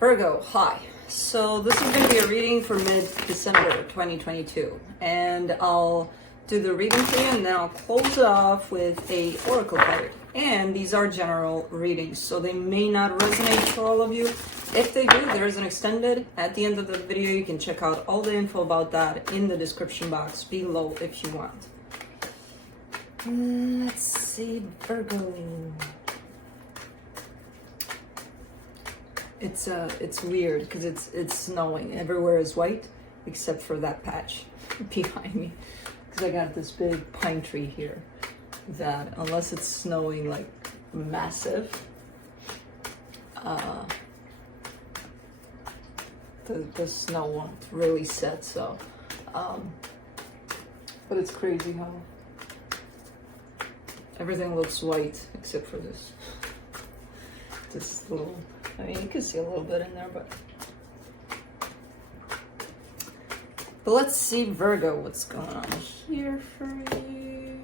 Virgo, hi. So this is going to be a reading for mid-December 2022, and I'll do the reading for you, and then I'll close it off with a oracle card. And these are general readings, so they may not resonate for all of you. If they do, there is an extended. At the end of the video, you can check out all the info about that in the description box below if you want. Let's see, Virgo. It's weird because it's snowing. Everywhere is white except for that patch behind me, because I got this big pine tree here that, unless it's snowing like massive, the snow won't really set. So but it's crazy how everything looks white except for this little, I mean, you can see a little bit in there, but let's see, Virgo, what's going on here for you.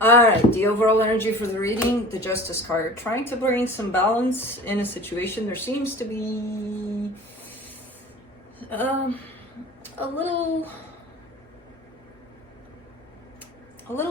All right, the overall energy for the reading, the Justice card, trying to bring some balance in a situation. There seems to be a little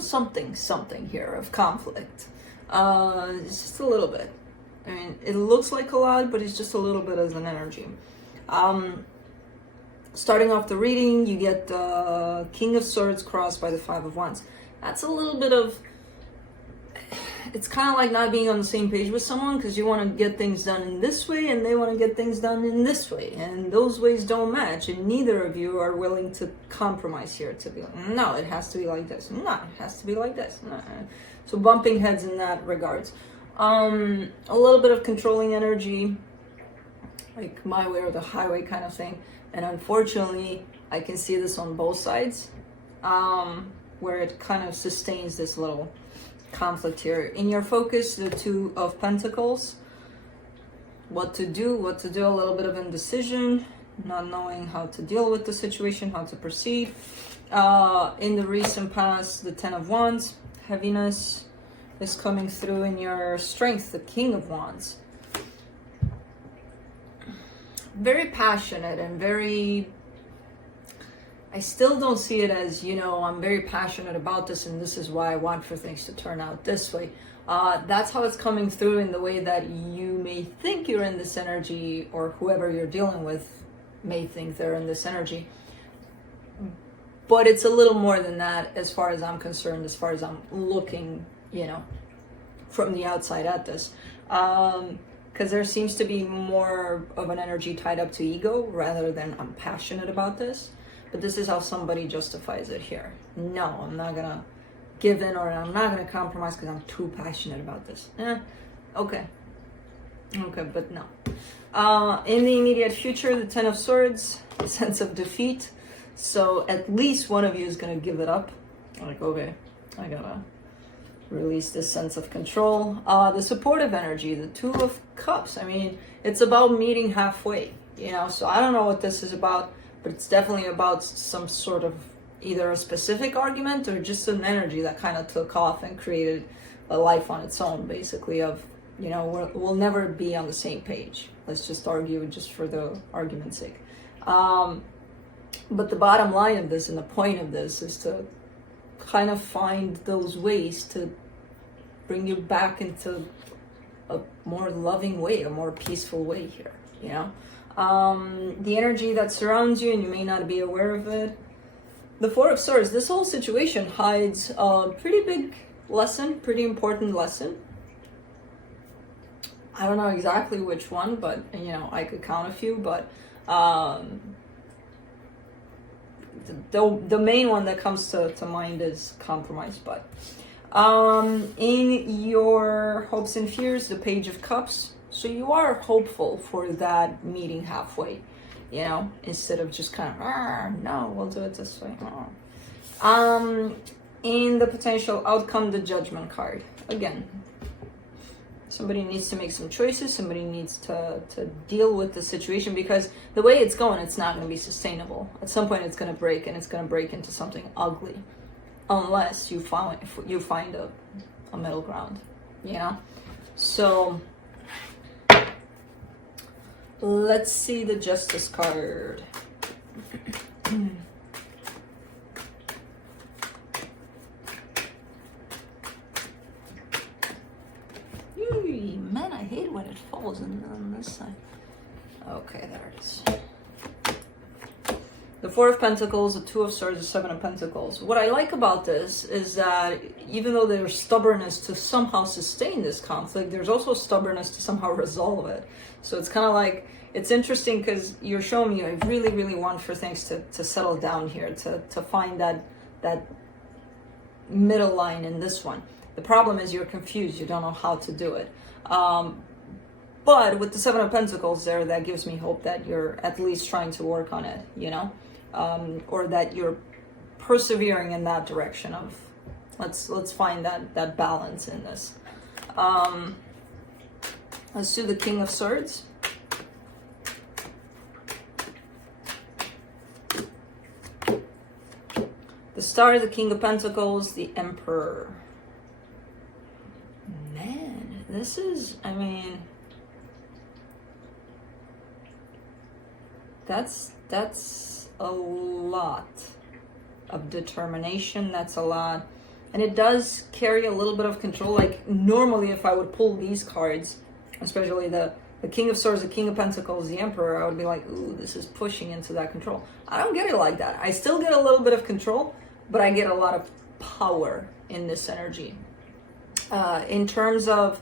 something here of conflict. It's just a little bit. I mean, it looks like a lot, but it's just a little bit as an energy. Starting off the reading, you get the King of Swords crossed by the Five of Wands. That's a little bit of, it's kind of like not being on the same page with someone, because you want to get things done in this way and they want to get things done in this way, and those ways don't match, and neither of you are willing to compromise here, to be like, no, it has to be like this, no, it has to be like this. No. So bumping heads in that regards. A little bit of controlling energy, like my way or the highway kind of thing, and unfortunately I can see this on both sides, where it kind of sustains this little conflict here. In your focus, the Two of Pentacles. What to do, a little bit of indecision, not knowing how to deal with the situation, how to proceed. In the recent past, the Ten of Wands, heaviness is coming through in your strength, the King of Wands. Very passionate and very, I still don't see it as, you know, I'm very passionate about this and this is why I want for things to turn out this way. That's how it's coming through, in the way that you may think you're in this energy, or whoever you're dealing with may think they're in this energy. But it's a little more than that as far as I'm concerned, as far as I'm looking, you know, from the outside at this. Because there seems to be more of an energy tied up to ego rather than I'm passionate about this. But this is how somebody justifies it here. No, I'm not gonna give in, or I'm not gonna compromise because I'm too passionate about this. Okay, but no. In the immediate future, the Ten of Swords, a sense of defeat. So at least one of you is gonna give it up. Like, okay, I gotta release this sense of control. The supportive energy, the Two of Cups. I mean, it's about meeting halfway, you know. So I don't know what this is about, but it's definitely about some sort of either a specific argument or just an energy that kind of took off and created a life on its own, basically, of, you know, we'll never be on the same page. Let's just argue just for the argument's sake. But the bottom line of this and the point of this is to kind of find those ways to bring you back into a more loving way, a more peaceful way here, you know. The energy that surrounds you, and you may not be aware of it. The Four of Swords, this whole situation hides a pretty big lesson, pretty important lesson. I don't know exactly which one, but, you know, I could count a few, but the main one that comes to mind is compromise. But in your hopes and fears, the Page of Cups. So you are hopeful for that meeting halfway, you know, instead of just kind of, no, we'll do it this way. In the potential outcome, the Judgment card. Again, somebody needs to make some choices. Somebody needs to deal with the situation, because the way it's going, it's not going to be sustainable. At some point, it's going to break, and it's going to break into something ugly. unless you find a middle ground, you know? So let's see the Justice card. Man, I hate when it falls on this side. Okay, there it is. The Four of Pentacles, the Two of Swords, the Seven of Pentacles. What I like about this is that even though there's stubbornness to somehow sustain this conflict, there's also stubbornness to somehow resolve it. So it's kind of like, it's interesting because you're showing me I really, really want for things to settle down here, to find that middle line in this one. The problem is you're confused. You don't know how to do it. But with the Seven of Pentacles there, that gives me hope that you're at least trying to work on it, you know? Or that you're persevering in that direction of let's find that balance in this. Let's do the King of Swords. The Star, the King of Pentacles, the Emperor. Man, this is, I mean, that's a lot of determination. That's a lot, and it does carry a little bit of control. Like normally if I would pull these cards, especially the King of Swords, the King of Pentacles, the Emperor, I would be like, ooh, this is pushing into that control. I don't get it like that. I still get a little bit of control, but I get a lot of power in this energy. In terms of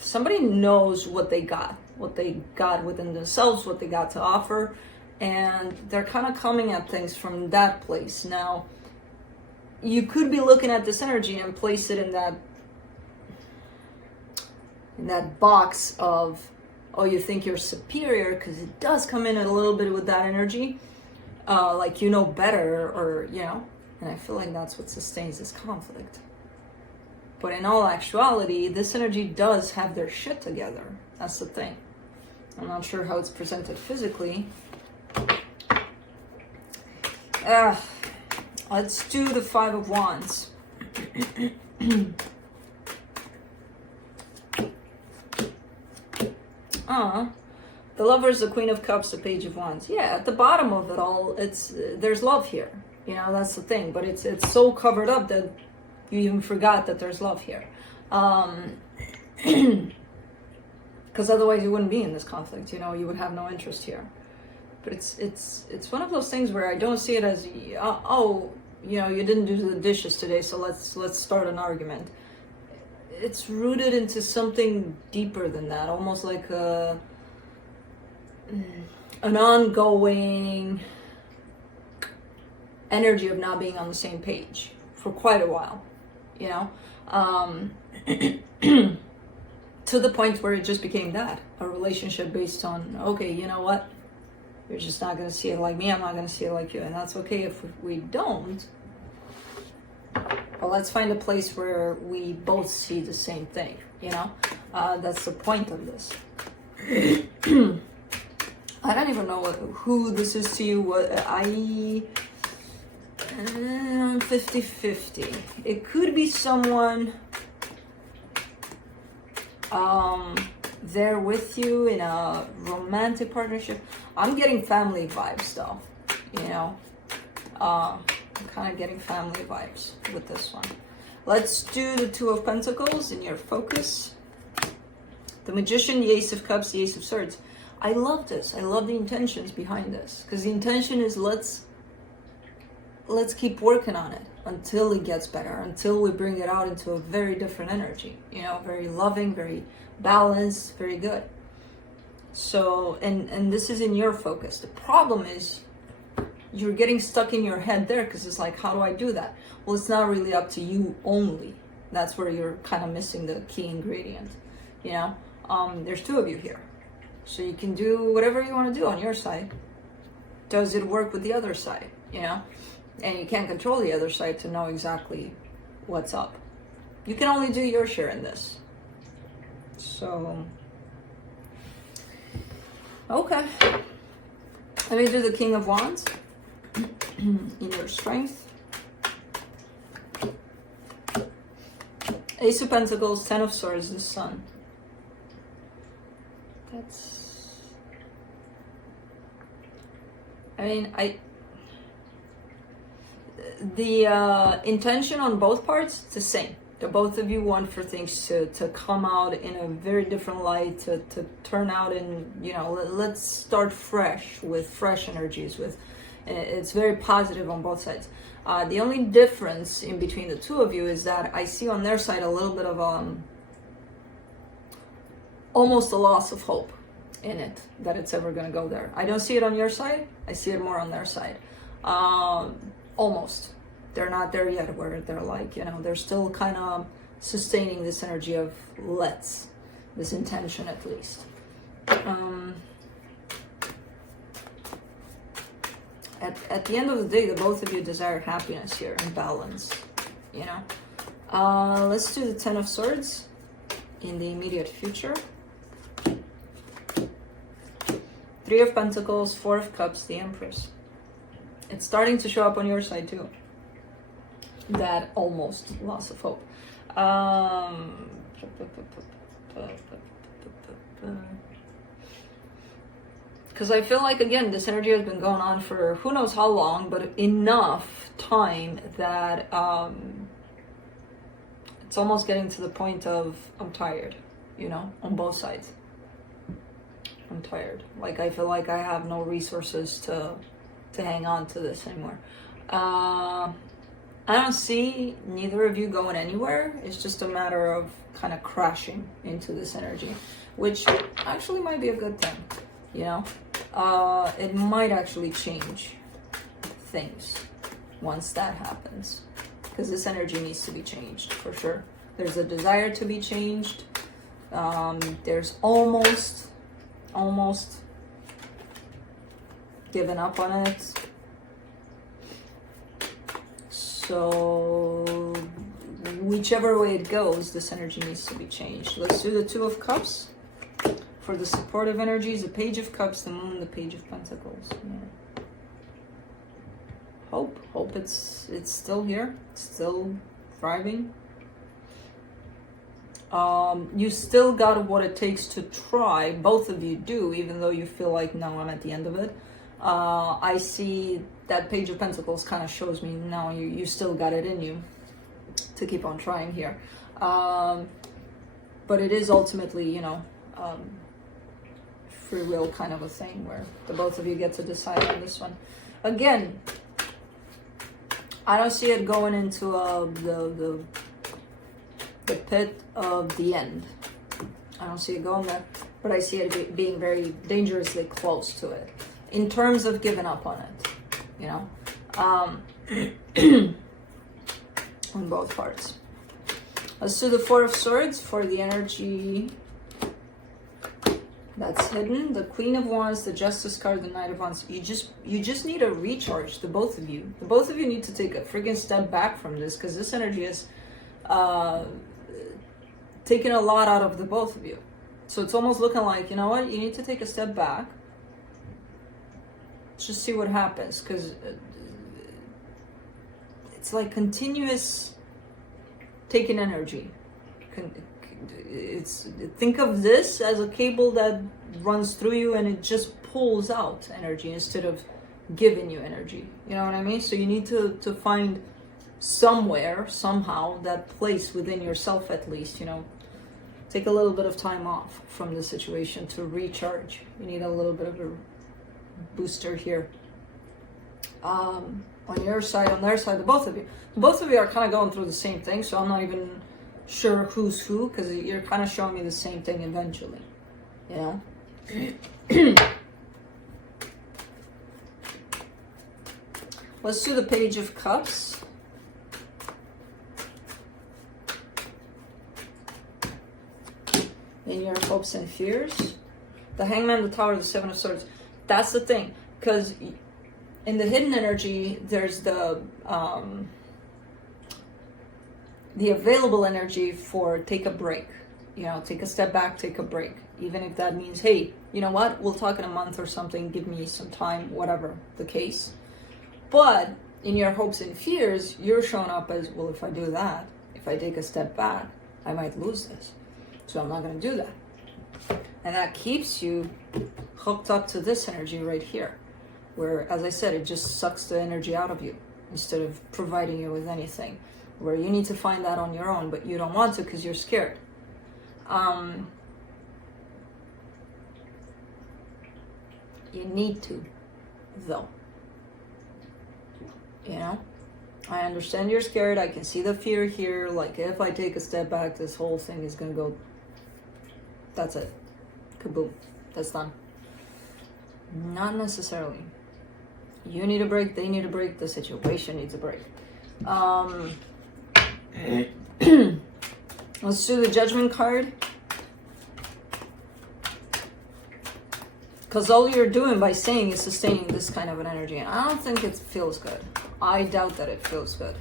somebody knows what they got within themselves, what they got to offer, and they're kind of coming at things from that place. Now, you could be looking at this energy and place it in that box of, oh, you think you're superior, because it does come in a little bit with that energy, like you know better, or, you know, and I feel like that's what sustains this conflict. But in all actuality, this energy does have their shit together. That's the thing. I'm not sure how it's presented physically. Let's do the Five of Wands. The Lovers, the Queen of Cups, the Page of Wands. Yeah, at the bottom of it all, there's love here. You know, that's the thing. But it's so covered up that you even forgot that there's love here. Because otherwise you wouldn't be in this conflict, you know, you would have no interest here. But it's one of those things where I don't see it as, oh, you know, you didn't do the dishes today, so let's start an argument. It's rooted into something deeper than that, almost like an ongoing energy of not being on the same page for quite a while, you know, to the point where it just became that, a relationship based on, okay, you know what, you're just not going to see it like me, I'm not going to see it like you, and that's okay if we don't. But let's find a place where we both see the same thing, you know? That's the point of this. I don't even know who this is to you. I'm 50-50. It could be someone there with you in a romantic partnership. I'm getting family vibes though, you know? I'm kind of getting family vibes with this one. Let's do the Two of Pentacles in your focus. The Magician, the Ace of Cups, the Ace of Swords. I love this. I love the intentions behind this, because the intention is let's keep working on it until it gets better, until we bring it out into a very different energy, you know, very loving, very balanced, very good. So, and this is in your focus. The problem is you're getting stuck in your head there, because it's like, how do I do that? Well, it's not really up to you only. That's where you're kind of missing the key ingredient, you know? There's two of you here. So you can do whatever you want to do on your side. Does it work with the other side, you know? And you can't control the other side to know exactly what's up. You can only do your share in this. So, okay. Let me do the King of Wands in your strength. Ace of Pentacles, Ten of Swords, the Sun. The intention on both parts, it's the same. The both of you want for things to come out in a very different light, to turn out in, let's start fresh, with fresh energies, it's very positive on both sides. The only difference in between the two of you is that I see on their side a little bit of almost a loss of hope in it, that it's ever going to go there. I don't see it on your side. I see it more on their side. Almost. They're not there yet where they're like, they're still kind of sustaining this energy of this intention at least. At the end of the day, the both of you desire happiness here and balance, Let's do the Ten of Swords in the immediate future. Three of Pentacles, Four of Cups, the Empress. It's starting to show up on your side too. That almost loss of hope. Because I feel like, again, this energy has been going on for who knows how long, but enough time that it's almost getting to the point of I'm tired, on both sides. I'm tired. Like, I feel like I have no resources to hang on to this anymore. I don't see neither of you going anywhere. It's just a matter of kind of crashing into this energy, which actually might be a good thing, It might actually change things once that happens, because this energy needs to be changed for sure. There's a desire to be changed. There's almost given up on it. So whichever way it goes, this energy needs to be changed. Let's do the Two of Cups for the supportive energies, the Page of Cups, the Moon, the Page of Pentacles. Yeah. Hope it's still here, still thriving. You still got what it takes to try. Both of you do, even though you feel like, no, I'm at the end of it. I see that Page of Pentacles kind of shows me, no, you still got it in you to keep on trying here. But it is ultimately, free will kind of a thing where the both of you get to decide on this one. Again, I don't see it going into the pit of the end. I don't see it going there, but I see it being very dangerously close to it in terms of giving up on it, on both parts. Let's do the Four of Swords for the energy that's hidden. The Queen of Wands, the Justice card, the Knight of Wands. You just need a recharge, the both of you. The both of you need to take a freaking step back from this, because this energy is taking a lot out of the both of you. So it's almost looking like, you know what, you need to take a step back. Just see what happens, because it's like continuous taking energy. Think of this as a cable that runs through you and it just pulls out energy instead of giving you energy. You know what I mean? So you need to find somewhere, somehow, that place within yourself at least, take a little bit of time off from the situation to recharge. You need a little bit of a booster here. On your side, on their side, the both of you are kind of going through the same thing, so I'm not even sure who's who, because you're kind of showing me the same thing eventually, Let's do the Page of Cups. In your hopes and fears. The Hangman, the Tower, the Seven of Swords. That's the thing, because in the hidden energy, there's the available energy for take a break, take a step back, take a break, even if that means, hey, you know what, we'll talk in a month or something, give me some time, whatever the case. But in your hopes and fears, you're showing up as, well, if I do that, if I take a step back, I might lose this. So I'm not going to do that. And that keeps you hooked up to this energy right here, where, as I said, it just sucks the energy out of you instead of providing you with anything, where you need to find that on your own, but you don't want to because you're scared. You need to, though. You know? I understand you're scared. I can see the fear here. Like, if I take a step back, this whole thing is going to go. That's it. Kaboom. That's done. Not necessarily. You need a break. They need a break. The situation needs a break. Let's do the Judgment card. Because all you're doing by saying is sustaining this kind of an energy. And I don't think it feels good. I doubt that it feels good.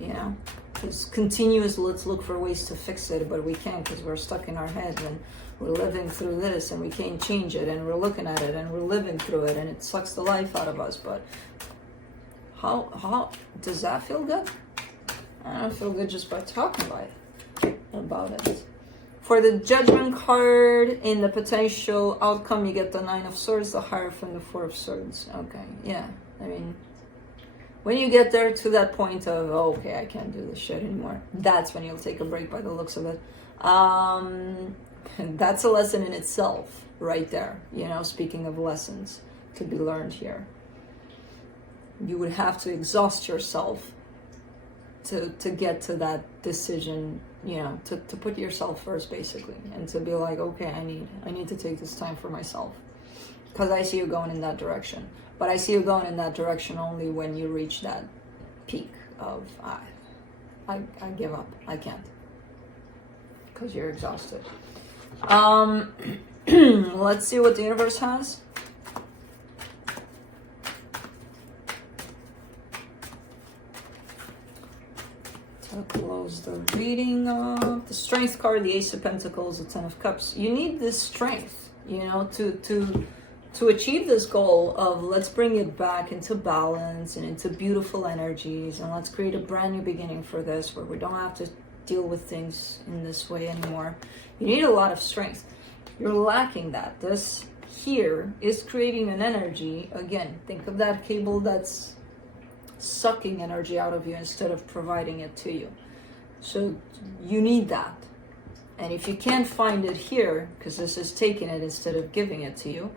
You know? It's continuous, let's look for ways to fix it, but we can't because we're stuck in our heads and we're living through this and we can't change it and we're looking at it and we're living through it and it sucks the life out of us. But how does that feel good? I don't feel good just by talking about it. For the Judgment card, in the potential outcome, you get the Nine of Swords, the Hierophant, and the Four of Swords. Okay, yeah. I mean, when you get there to that point of, oh, okay, I can't do this shit anymore, that's when you'll take a break by the looks of it. That's a lesson in itself right there. You know, speaking of lessons to be learned here. You would have to exhaust yourself to get to that decision, you know, to put yourself first, basically, and to be like, okay, I need to take this time for myself, because I see you going in that direction. But I see you going in that direction only when you reach that peak of, I give up, I can't, because you're exhausted. Let's see what the universe has. To close the reading of the Strength card, the Ace of Pentacles, the Ten of Cups. You need this strength, you know, to achieve this goal of let's bring it back into balance and into beautiful energies, and let's create a brand new beginning for this where we don't have to deal with things in this way anymore. You need a lot of strength. You're lacking that. This here is creating an energy. Again, think of that cable that's sucking energy out of you instead of providing it to you. So you need that. And if you can't find it here, because this is taking it instead of giving it to you,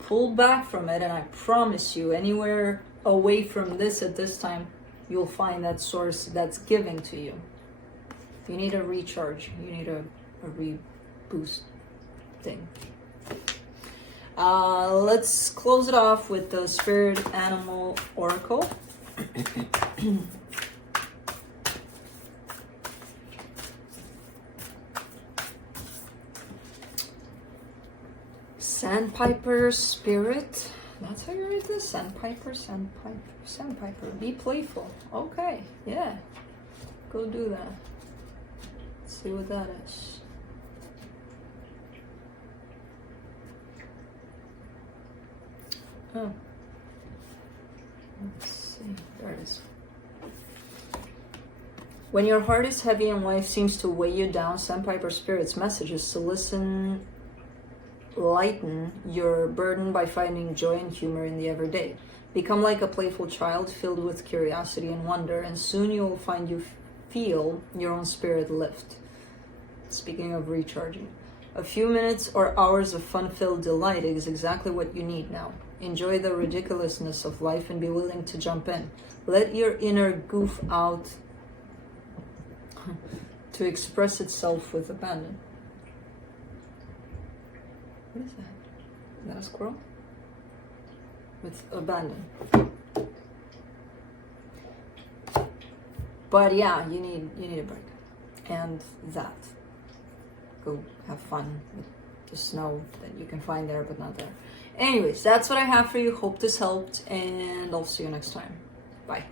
pull back from it, and I promise you, anywhere away from this at this time, you'll find that source that's giving to you. You need a recharge. You need a reboost thing. Let's close it off with the Spirit Animal Oracle. Sandpiper Spirit. That's how you read this? Sandpiper. Be playful. Okay, yeah. Go do that. Let's see what that is. Oh. Let's see. There it is. When your heart is heavy and life seems to weigh you down, Sandpiper Spirit's message is to lighten your burden by finding joy and humor in the everyday. Become like a playful child filled with curiosity and wonder, and soon you will find you feel your own spirit lift. Speaking of recharging, a few minutes or hours of fun-filled delight is exactly what you need now. Enjoy the ridiculousness of life and be willing to jump in. Let your inner goof out to express itself with abandon. What is that? Is that a squirrel? With abandon. But yeah, you need a break. And that. Go have fun with the snow that you can find there but not there. Anyways, that's what I have for you. Hope this helped, and I'll see you next time. Bye.